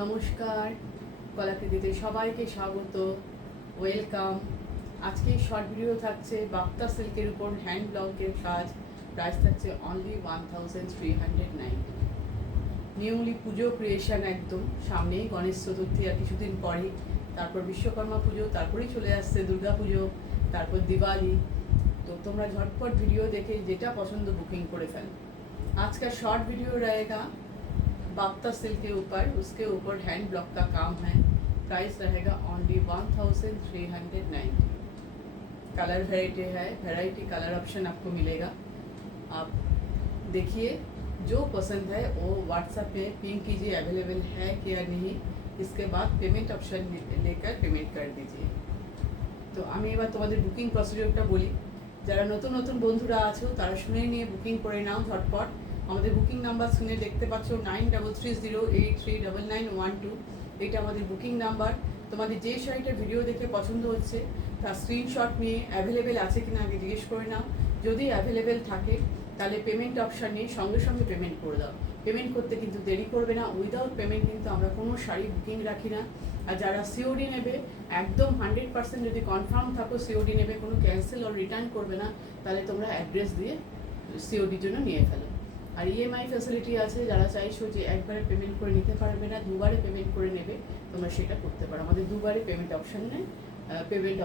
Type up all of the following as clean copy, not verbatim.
নমস্কার, কলাকৃতিতে সবাইকে স্বাগত, ওয়েলকাম। আজকে শর্ট ভিডিও থাকছে বাপ্তা সিল্কের উপর হ্যান্ড ব্লকের কাজ। প্রাইস থাকছে অনলি 1390। নিউলি পুজো ক্রিয়েশন, একদম সামনেই গণেশ চতুর্থী আর কিছুদিন পরে, তারপর বিশ্বকর্মা পুজো, তারপরেই চলে আসছে দুর্গা পুজো, তারপর দিওয়ালি। তো তোমরা ঝটপট ভিডিও দেখে যেটা পছন্দ বুকিং করে ফেলো। आज का शॉर्ट वीडियो रहेगा बाप्ता सिल्क के ऊपर, उसके ऊपर हैंड ब्लॉक का काम है। प्राइस रहेगा only 1390। Colour variety colour option आपको मिलेगा। आप देखिए, जो पसंद है वो व्हाट्सएप पे पिंग कीजिए अवेलेबल है क्या नहीं। इसके बाद पेमेंट ऑप्शन लेकर पेमेंट कर दीजिए। तो আমি এবার তোমাদের বুকিং প্রসিডিওরটা বলি। যারা নতুন নতুন বন্ধুরা আছো তারা শুনে নিয়ে বুকিং করে নাও ঝটপট। আমাদের বুকিং নাম্বার শুনে দেখতে পাচ্ছ 9330839912। এটা আমাদের বুকিং নাম্বার। তোমাদের যে শাড়িটার ভিডিও দেখে পছন্দ হচ্ছে তার স্ক্রিনশট নিয়ে অ্যাভেলেবেল আছে কিনা আগে জিজ্ঞেস করে নাও। যদি অ্যাভেলেবেল থাকে তাহলে পেমেন্ট অপশান নিয়ে সঙ্গে সঙ্গে পেমেন্ট করে দাও। পেমেন্ট করতে কিন্তু দেরি করবে না। উইদাউট পেমেন্ট কিন্তু আমরা কোনো শাড়ি বুকিং রাখি না। আর যারা সিওডি নেবে, একদম 100% যদি কনফার্ম থাকো সিওডি নেবে, কোনো ক্যান্সেল আর রিটার্ন করবে না, তাহলে তোমরা অ্যাড্রেস দিয়ে সিওডির জন্য নিয়ে ফেলো। আর ইএমআই ফ্যাসিলিটি আছে, যারা চাইছো যে একবারে পেমেন্ট করে নিতে পারবে না, দুবারে পেমেন্ট করে নেবে, তোমরা সেটা করতে পারো। আমাদের দুবারে পেমেন্ট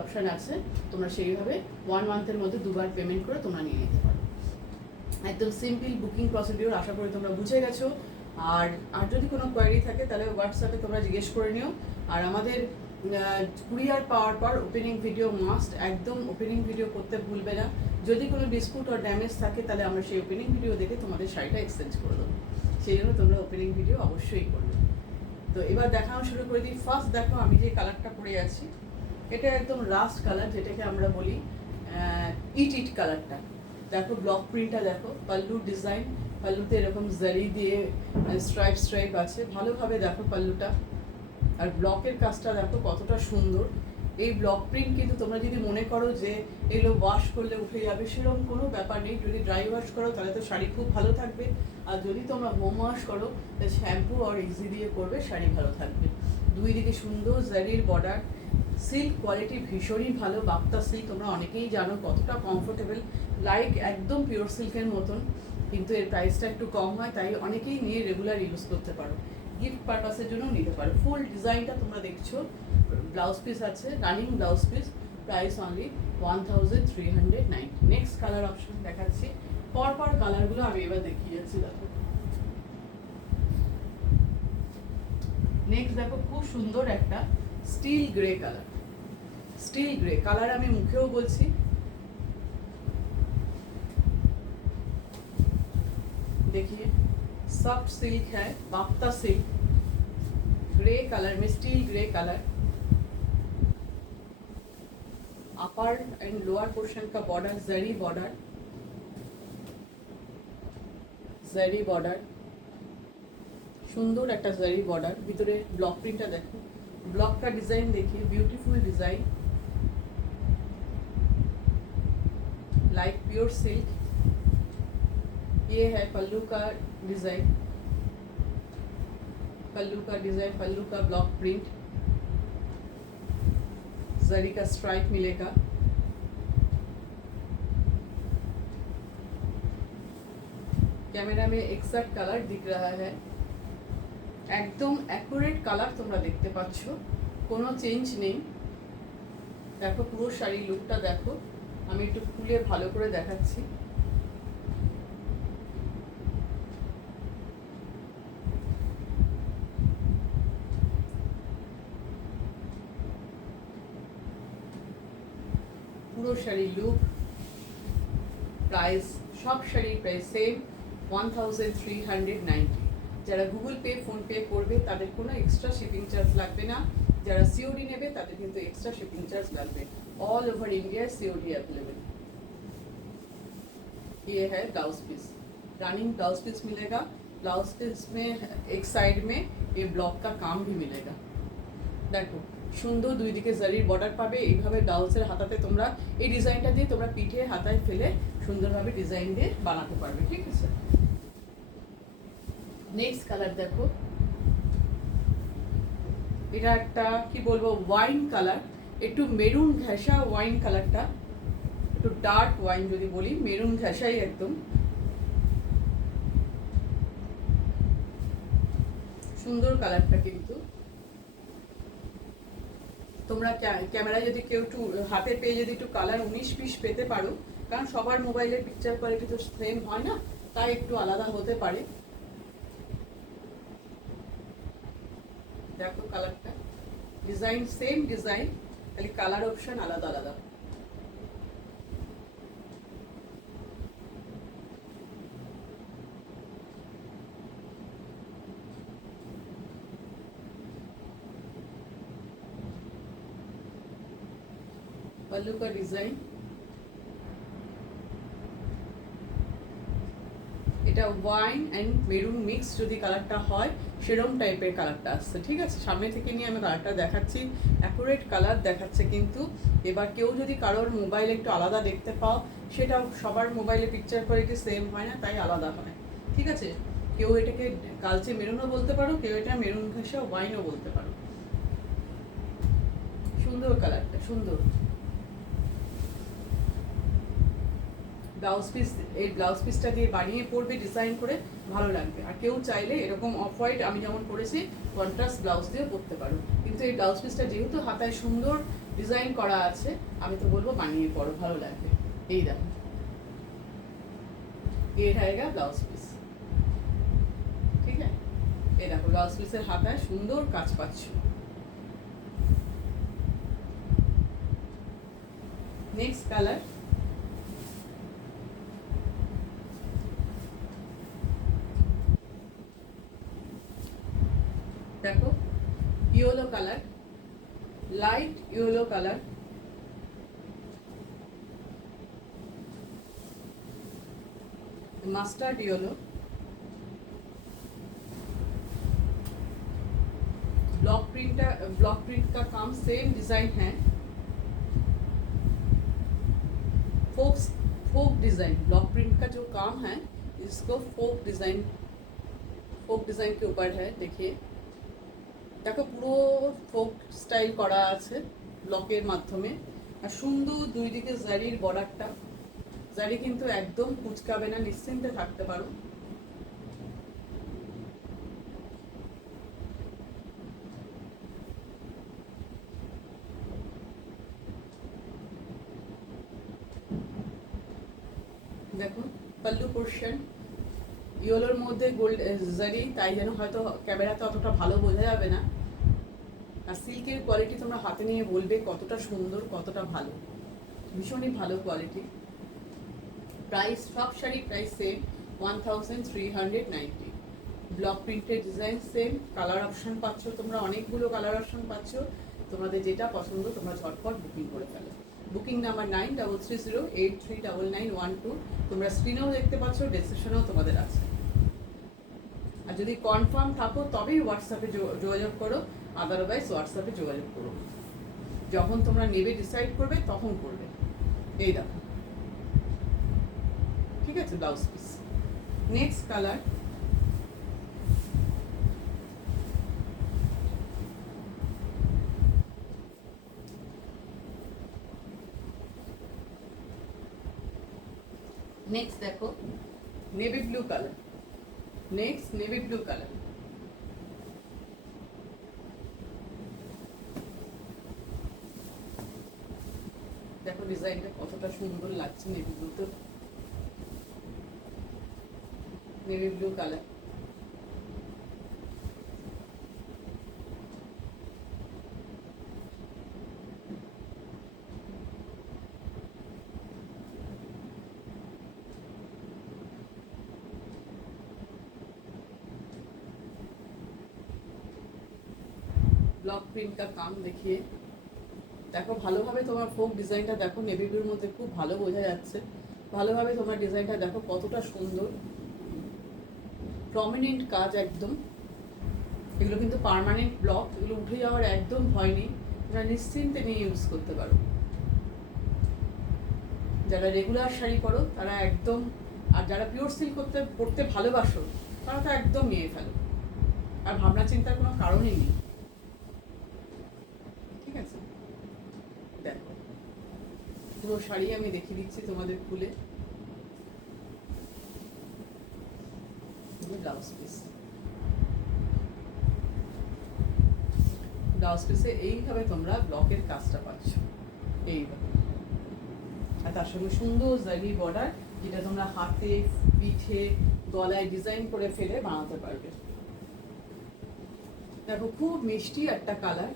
অপশান আছে। তোমরা সেইভাবে 1 মান্থের মধ্যে দুবার পেমেন্ট করে তোমরা নিয়ে নিতে পারো। একদম সিম্পল বুকিং প্রসিডিওর, আশা করি তোমরা বুঝে গেছো। আর যদি কোনো কোয়ারি থাকে তাহলে হোয়াটসঅ্যাপে তোমরা জিজ্ঞেস করে নিও। আর আমাদের কুরিয়ার পাওয়ার পর ওপেনিং ভিডিও মাস্ট, একদম ওপেনিং ভিডিও করতে ভুলবে না। যদি কোনো ডিসপুট আর ড্যামেজ থাকে তাহলে আমরা সেই ওপেনিং ভিডিও দেখে তোমাদের শাড়িটা এক্সচেঞ্জ করে দেবো। সেই জন্য তোমরা ওপেনিং ভিডিও অবশ্যই করবে। তো এবার দেখানো শুরু করে দিই। ফার্স্ট দেখো, আমি যে কালারটা পরে আছি এটা একদম রাস্ট কালার, যেটাকে আমরা বলি ইট কালারটা। দেখো ব্লক প্রিন্টটা দেখো, পাল্লুর ডিজাইন, পাল্লুতে এরকম জারি দিয়ে স্ট্রাইপ আছে, ভালোভাবে দেখো পাল্লুটা। আর ব্লকের কাজটা দেখো কতটা সুন্দর। এই ব্লক প্রিন্ট কিন্তু তোমরা যদি মনে করো যে এগুলো ওয়াশ করলে উঠে যাবে, সেরকম কোনো ব্যাপার নেই। যদি ড্রাই ওয়াশ করো তাহলে তো শাড়ি খুব ভালো থাকবে। আর যদি তোমরা হোম ওয়াশ করো তাহলে শ্যাম্পু আর ইজি দিয়ে করবে, শাড়ি ভালো থাকবে। দুই দিকে সুন্দর জারির বর্ডার। সিল্ক কোয়ালিটি ভীষণই ভালো। বাপ্তা সিল্ক তোমরা অনেকেই জানো কতটা কমফোর্টেবল, লাইক একদম পিওর সিল্কের মতন। কিন্তু এর প্রাইসটা একটু কম হয়, তাই অনেকেই নিয়ে রেগুলার ইউজ করতে পারো, গিফট পারপাসের জন্য নিতে পারো। ফুল ডিজাইনটা তোমরা দেখছো, ব্লাউজ পিস আছে, running blouse piece. Price only 1390। Next colour option দেখাচ্ছি। পরপর কালারগুলো আমি এবার দেখিয়ে যাচ্ছি। দেখো নেক্সট দেখো, খুব সুন্দর একটা still grey colour. Still grey colour আমি মুখেও বলছি। देखिए सॉफ्ट सिल्क है, बाप्ता सिल्क, ग्रे कलर में, steel grey colour. Upper and lower portion का बॉर्डर जरी बॉर्डर, सुंदर एक जरी बॉर्डर, भितरे ब्लॉक प्रिंटा देखो, ब्लॉक का डिजाइन देखिए, beautiful design, like pure silk. ये है पल्लू का डिजाइन, पल्लू का ब्लॉक प्रिंट, जरी का स्ट्राइप मिलेगा। कैमरा में एक्सैक्ट कलर दिख रहा है, एकदम एक्यूरेट कलर তোমরা দেখতে পাচ্ছ, কোনো চেঞ্জ নেই। দেখো পুরো শাড়ি লুকটা দেখো, আমি একটু খুলে ভালো করে দেখাচ্ছি। পুরো শাড়ি লুক, প্রাইস, সব শাড়ির প্রাইস সেম 1390। যারা গুগল পে ফোনপে করবে তাদের কোনো এক্সট্রা শিপিং চার্জ লাগবে না। যারা সিওডি নেবে তাদের কিন্তু এক্সট্রা শিপিং চার্ज লাগবে। All over India COD available. ये है blouse piece, running blouse piece मिलेगा। ब्लाउज पीस में एक साइड में ये ब्लॉक का काम भी मिलेगा। देखो সুন্দর দুই দিকে জারির বর্ডার পাবে। এইভাবে ব্লাউজের হাতাতে তোমরা এই ডিজাইনটা দিয়ে তোমরা পিঠে হাতায় ফেলে সুন্দরভাবে ডিজাইন দিয়ে বানাতে পারবে, ঠিক আছে। নেক্সট কালার দেখো, এটা একটা কি বলবো ওয়াইন কালার, একটু মেরুন ঘেঁষা ওয়াইন কালারটা, একটু ডার্ক ওয়াইন যদি বলি, মেরুন ঘেঁষাই একদম সুন্দর কালারটা। কিন্তু তোমরা ক্যামেরায় যদি কেউ একটু হাতে পেয়ে যদি একটু কালার 19-20 পেতে পারো, কারণ সবার মোবাইলের পিকচার কোয়ালিটি তো সেম হয় না, তাই একটু আলাদা হতে পারে। দেখো কালারটা, ডিজাইন সেম ডিজাইন, খালি কালার অপশন আলাদা আলাদা। पल्लू का डिजाइन, এটা ওয়াইন অ্যান্ড মেরুন মিক্স যদি কালারটা হয় সেরকম টাইপের কালারটা আসছে। ঠিক আছে, সামনে থেকে নিয়ে আমি কালারটা দেখাচ্ছি, অ্যাকুরেট কালার দেখাচ্ছে। কিন্তু এবার কেউ যদি কারোর মোবাইলে একটু আলাদা দেখতে পাও, সেটা সবার মোবাইলে পিকচার কোয়ালিটি সেম হয় না, তাই আলাদা হয়। ঠিক আছে, কেউ এটাকে কালচে মেরুনও বলতে পারো, কেউ এটা মেরুন ঘেঁষা ওয়াইনও বলতে পারো। সুন্দর কালারটা, সুন্দর। ব্লাউজ পিস, এই ব্লাউজ পিসটা দিয়ে বানিয়ে পরবে ডিজাইন করে, ভালো লাগবে। আর কেউ চাইলে এরকম অফ হোয়াইট আমি যেমন করেছি কন্ট্রাস্ট ব্লাউজ দিয়ে পরতে পারো। কিন্তু এই ব্লাউজ পিসটা যেহেতু হাতায় সুন্দর ডিজাইন করা আছে, আমি তো বলবো বানিয়ে পরো, ভালো লাগবে। এই দেখো, ये रहेगा ব্লাউজ পিস। ঠিক আছে, এই দেখো ব্লাউজ পিসের হাতায় সুন্দর কাজ পাচ্ছ। নেক্সট কালার, দেখো yellow colour, light yellow colour, mustard yellow, block print का काम सेम डिजाइन है, फोक डिजाइन, ब्लॉक प्रिंट का जो काम है इसको फोक डिजाइन के ऊपर है। देखिए দেখো পুরো ফোক স্টাইল করা আছে ব্লকের মাধ্যমে। আর সুন্দর দুই দিকে জারির বর্ডারটা, জারি কিন্তু একদম কুচকাবে না, নিশ্চিন্তে থাকতে পারো। দেখো পল্লু পোর্শন ইয়েলোর মধ্যে গোল্ড জারি, তাই যেন হয়তো ক্যামেরাতে অতটা ভালো বোঝা যাবে না। আর সিল্কের কোয়ালিটি তোমরা হাতে নিয়ে বলবে কতটা সুন্দর, কতটা ভালো, ভীষণই ভালো কোয়ালিটি। প্রাইস, সব শাড়ি প্রাইস সেম 1390। ব্লক প্রিন্টের ডিজাইন সেম, কালার অপশন পাচ্ছ তোমরা, অনেকগুলো কালার অপশন পাচ্ছ। তোমাদের যেটা পছন্দ তোমরা ঝটপট বুকিং করে ফেলো। বুকিং নাম্বার 9330839912, তোমরা স্ক্রিনেও দেখতে পাচ্ছ, ডেসক্রিপশনেও তোমাদের আছে। আর যদি কনফার্ম থাকো তবেই হোয়াটসঅ্যাপে যোগাযোগ করো, আদারওয়াইজ হোয়াটসঅ্যাপে যোগাযোগ করো। যখন তোমরা নেবে ডিসাইড করবে তখন করবে। এই দেখো, ঠিক আছে, blouse piece. Next colour, next দেখো navy blue colour, next navy blue colour. দেখো ডিজাইনটা কতটা সুন্দর লাগছে নেভি ব্লুতে, navy blue colour. Block print का काम देखिए, দেখো ভালোভাবে তোমার ফোক ডিজাইনটা দেখো, নেভি ব্লুর মধ্যে খুব ভালো বোঝা যাচ্ছে। ভালোভাবে তোমার ডিজাইনটা দেখো কতটা সুন্দর, প্রমিনেন্ট কাজ একদম। এগুলো কিন্তু পার্মানেন্ট ব্লক, এগুলো উঠে যাওয়ার একদম ভয় নেই, তোমরা নিশ্চিন্তে নিয়ে ইউজ করতে পারো। যারা রেগুলার শাড়ি পরো তারা একদম, আর যারা পিওর সিল্ক পরতে ভালোবাসো তারা তো একদম নিয়ে ফেলো, আর ভাবনা চিন্তার কোনো কারণই নেই। পুরো শাড়ি আমি দেখিয়ে দিচ্ছি তোমাদের খুলে। ব্লাউজ পিস, ব্লাউজ পিসে এইভাবে তোমরা ব্লকের কাজটা পাচ্ছ এইভাবে, আর তার সঙ্গে সুন্দর জারি বর্ডার, যেটা তোমরা হাতে, পিঠে, গলায় ডিজাইন করে ফেলে বানাতে পারবে। দেখো খুব মিষ্টি একটা কালার,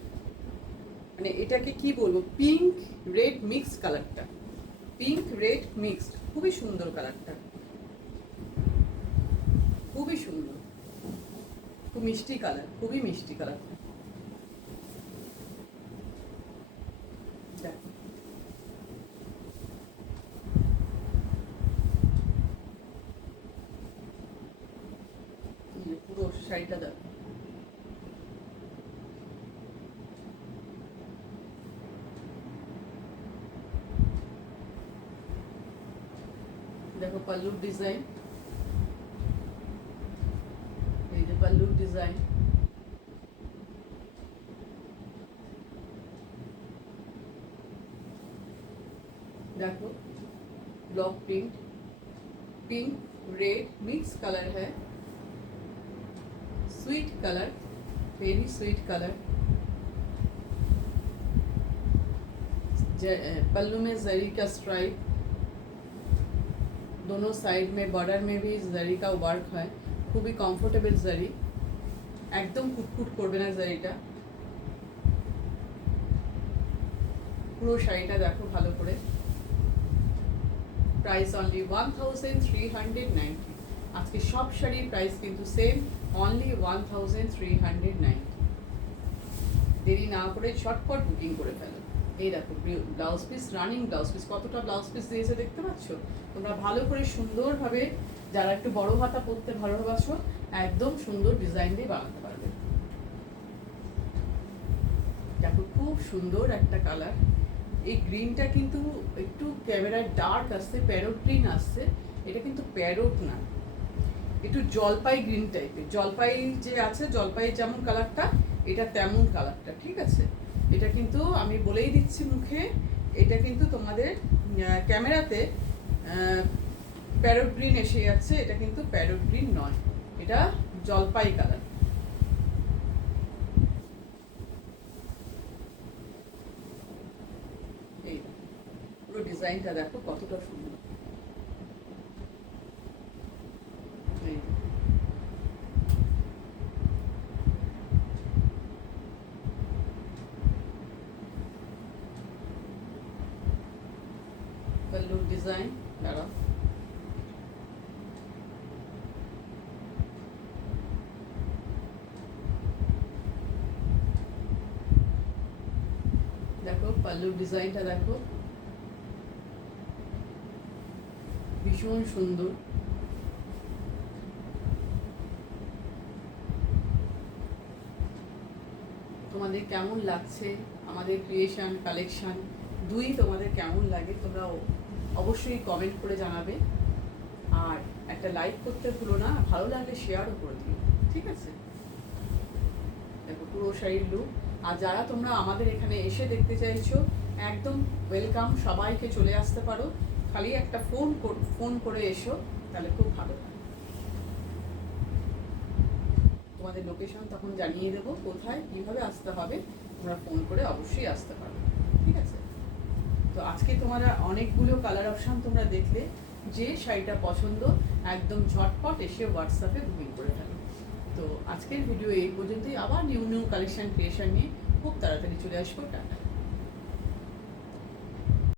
মানে এটাকে কি বলবো, পিঙ্ক রেড মিক্স কালারটা, পিঙ্ক রেড মিক্সড, খুবই সুন্দর কালারটা, খুবই সুন্দর, খুব মিষ্টি কালার, খুবই মিষ্টি কালারটা। দেখো পুরো শাড়িটা দেখো, দেখো পাল্লুর ডিজাইন, এই যে পাল্লুর ডিজাইন, देखो block print, pink red mix colour है, sweet colour, very sweet colour. Pallu में जरी का स्ट्राइप, दोनों साइड में बॉर्डर में भी जरी का वर्क है, खूबी कम्फर्टेबल जरी, एकदम कुटकुट करबे ना जरीटा। পুরো শাড়িটা দেখো ভালো করে। Price only 1390। আজকে সব শাড়ির প্রাইস কিন্তু সেম, অনলি 1390। দেরি না করে ঝটপট বুকিং করে ফেলো। এই দেখো blouse piece, running blouse piece, কতটা ব্লাউজ পিস দিয়েছে দেখতে পাচ্ছ। তোমরা ভালো করে সুন্দরভাবে, যারা একটু বড় হাতা পরতে ভালোবাসো, একদম সুন্দর ডিজাইন দিয়ে বানাতে পারবে। দেখো খুব সুন্দর একটা কালার। এই গ্রিনটা কিন্তু একটু ক্যামেরায় ডার্ক আসছে, প্যারোট গ্রিন আসছে, এটা কিন্তু প্যারোট না, একটু জলপাই গ্রিন টাইপের, জলপাই যে আছে, জলপাই যেমন কালারটা, এটা তেমন কালারটা, ঠিক আছে। এটা কিন্তু আমি বলেই দিচ্ছি মুখে, এটা কিন্তু তোমাদের ক্যামেরাতে প্যারোট গ্রিন এসে যাচ্ছে, এটা কিন্তু প্যারোট গ্রিন নয়, এটা জলপাই কালার। পুরো ডিজাইনটা দেখো কতটা সুন্দর। पल्लू डिजाइन दाঁড়াও, দেখো पल्लू ডিজাইনটা দেখো, ভীষণ সুন্দর। তোমাদের কেমন লাগছে আমাদের ক্রিয়েশন কালেকশন দুই, তোমাদের কেমন লাগে তোমরা অবশ্যই কমেন্ট করে জানাবে, আর একটা লাইক করতে ভুলো না, ভালো লাগলে শেয়ারও করে দিও, ঠিক আছে। দেখো পুরো শাড়ির লুক। আর যারা তোমরা আমাদের এখানে এসে দেখতে চাইছো, একদম ওয়েলকাম, সবাইকে চলে আসতে পারো, খালি একটা ফোন করে এসো, তাহলে খুব ভালো হয়। তোমাদের লোকেশন তখন জানিয়ে দেবো, কোথায় কীভাবে আসতে হবে, তোমরা ফোন করে অবশ্যই আসতে পারো, ঠিক আছে। তো আজকে তোমরা অনেকগুলো কালার অপশান তোমরা দেখলে, যে শাড়িটা পছন্দ একদম ঝটপট এসে হোয়াটসঅ্যাপে বুকিং করে ফেলো। তো আজকের ভিডিও এই পর্যন্তই, আবার নিউ কালেকশন ক্রিয়েশন নিয়ে খুব তাড়াতাড়ি চলে আসবো। টাটা।